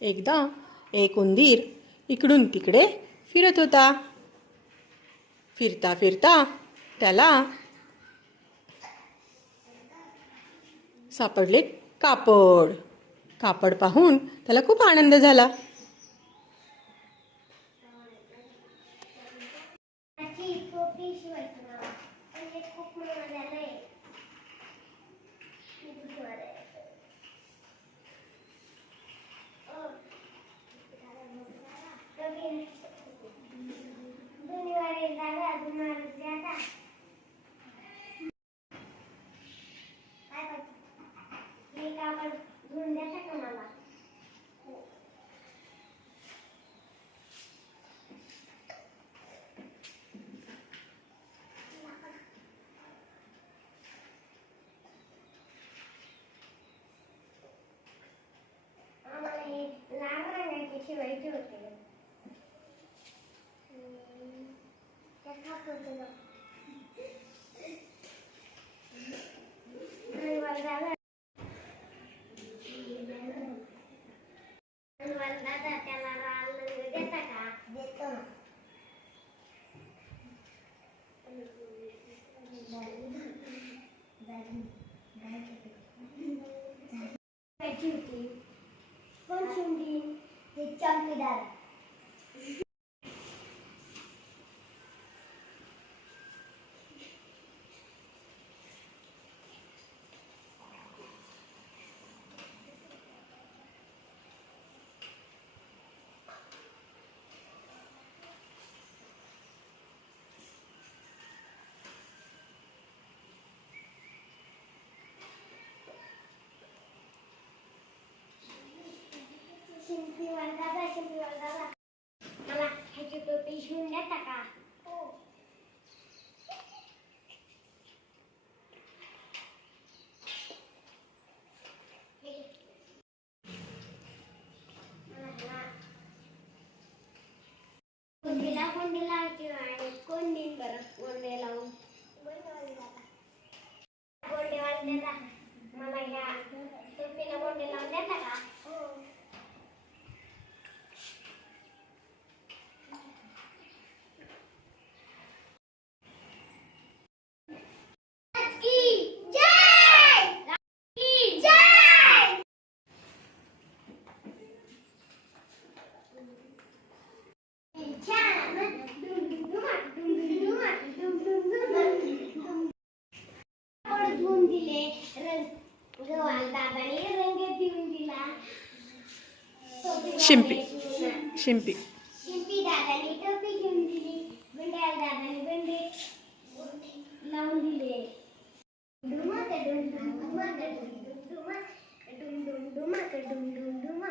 एकदा एक उंदीर इकडून तिकडे फिरत होता. फिरता फिरता त्याला सापडले कापड. कापड पाहून त्याला खूप आनंद झाला. Pecunti, pecunti, dicampi darah. വില കൊണ്ടുള്ള दिले. रंग दादाने टोपी घेऊन दिली. दादाने लावून दिले. डुमाकडुम डुमाकडुम डुमा डुम डुम डुमाकडुम डुम डुमा.